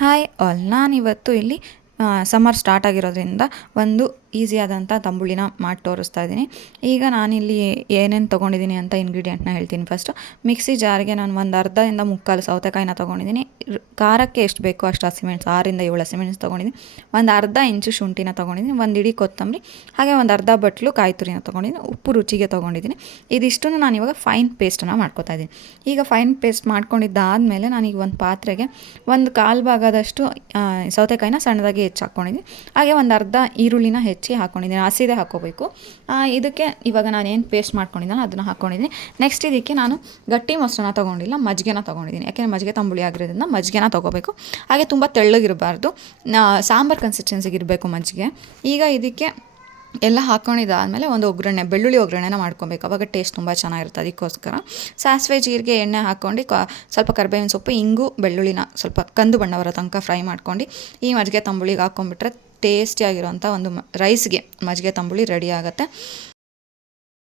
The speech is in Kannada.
ಹಾಯ್ ಆಲ್, ನಾನಿವತ್ತು ಇಲ್ಲಿ ಸಮ್ಮರ್ ಸ್ಟಾರ್ಟ್ ಆಗಿರೋದ್ರಿಂದ ಒಂದು ಈಸಿಯಾದಂಥ ತಂಬುಳಿನ ಮಾಡಿ ತೋರಿಸ್ತಾ ಇದ್ದೀನಿ. ಈಗ ನಾನಿಲ್ಲಿ ಏನೇನು ತೊಗೊಂಡಿದ್ದೀನಿ ಅಂತ ಇಂಗ್ರೀಡಿಯೆಂಟ್ನ ಹೇಳ್ತೀನಿ. ಫಸ್ಟು ಮಿಕ್ಸಿ ಜಾರ್ಗೆ ನಾನು ಒಂದು ಅರ್ಧದಿಂದ ಮುಕ್ಕಾಲು ಸೌತೆಕಾಯಿನ ತೊಗೊಂಡಿದ್ದೀನಿ. ಖಾರಕ್ಕೆ ಎಷ್ಟು ಬೇಕೋ ಅಷ್ಟು ಹಸಿಮೆಣಸು 6 ರಿಂದ 7 ಹಸಿಮೆಣಸು ತೊಗೊಂಡಿದ್ದೀನಿ. ಒಂದು ಅರ್ಧ ಇಂಚು ಶುಂಠಿನ ತೊಗೊಂಡಿದ್ದೀನಿ, ಒಂದು ಇಡೀ ಕೊತ್ತಂಬರಿ, ಹಾಗೆ ಒಂದು ಅರ್ಧ ಬಟ್ಲು ಕಾಯಿ ತುರಿನ ತೊಗೊಂಡಿದ್ದೀನಿ, ಉಪ್ಪು ರುಚಿಗೆ ತೊಗೊಂಡಿದ್ದೀನಿ. ಇದಿಷ್ಟನ್ನು ನಾನು ಇವಾಗ ಫೈನ್ ಪೇಸ್ಟನ್ನು ಮಾಡ್ಕೊತಾ ಇದ್ದೀನಿ. ಈಗ ಫೈನ್ ಪೇಸ್ಟ್ ಮಾಡ್ಕೊಂಡಿದ್ದಾದಮೇಲೆ ನಾನೀಗ ಒಂದು ಪಾತ್ರೆಗೆ ಒಂದು ಕಾಲು ಭಾಗದಷ್ಟು ಸೌತೆಕಾಯಿನ ಸಣ್ಣದಾಗಿ ಹೆಚ್ಚಿ ಹಾಕ್ಕೊಂಡಿದ್ದೀನಿ. ಹಾಗೆ ಒಂದು ಅರ್ಧ ಈರುಳ್ಳಿನ ಹೆಚ್ಚಿ ಹಾಕ್ಕೊಂಡಿದ್ದೀನಿ, ಹಸಿದೇ ಹಾಕ್ಕೋಬೇಕು. ಇದಕ್ಕೆ ಇವಾಗ ನಾನು ಏನು ಪೇಸ್ಟ್ ಮಾಡ್ಕೊಂಡಿದ್ದಾನೋ ಅದನ್ನು ಹಾಕ್ಕೊಂಡಿದ್ದೀನಿ. ನೆಕ್ಸ್ಟ್ ಇದಕ್ಕೆ ನಾನು ಗಟ್ಟಿ ಮೊಸರನ್ನ ತೊಗೊಂಡಿಲ್ಲ, ಮಜ್ಜಿಗೆನ ತೊಗೊಂಡಿದ್ದೀನಿ. ಯಾಕೆಂದರೆ ಮಜ್ಜಿಗೆ ತಂಬುಳಿ ಆಗಿರೋದ್ರಿಂದ ಮಜ್ಜಿಗೆನ ತೊಗೋಬೇಕು. ಹಾಗೆ ತುಂಬ ತೆಳ್ಳಗಿರಬಾರ್ದು, ಸಾಂಬಾರು ಕನ್ಸಿಸ್ಟೆನ್ಸಿಗೆ ಇರಬೇಕು ಮಜ್ಜಿಗೆ. ಈಗ ಇದಕ್ಕೆ ಎಲ್ಲ ಹಾಕ್ಕೊಂಡಿದ್ದಾದಮೇಲೆ ಒಂದು ಒಗ್ಗರಣೆ, ಬೆಳ್ಳುಳ್ಳಿ ಒಗ್ಗರಣೆನ ಮಾಡ್ಕೊಬೇಕು, ಅವಾಗ ಟೇಸ್ಟ್ ತುಂಬ ಚೆನ್ನಾಗಿರುತ್ತೆ. ಅದಕ್ಕೋಸ್ಕರ ಸಾಸಿವೆ ಜೀರಿಗೆ ಎಣ್ಣೆ ಹಾಕ್ಕೊಂಡು ಸ್ವಲ್ಪ ಕರಿಬೇವಿನ ಸೊಪ್ಪು, ಇಂಗು, ಬೆಳ್ಳುಳ್ಳಿನ ಸ್ವಲ್ಪ ಕಂದು ಬಣ್ಣ ಬರೋ ತನಕ ಫ್ರೈ ಮಾಡ್ಕೊಂಡು ಈ ಮಜ್ಜಿಗೆ ತಂಬುಳಿಗೆ ಹಾಕ್ಕೊಂಡ್ಬಿಟ್ರೆ ಟೇಸ್ಟಿಯಾಗಿರೋಂಥ ಒಂದು ರೈಸ್ಗೆ ಮಜ್ಜಿಗೆ ತಂಬುಳಿ ರೆಡಿ ಆಗುತ್ತೆ.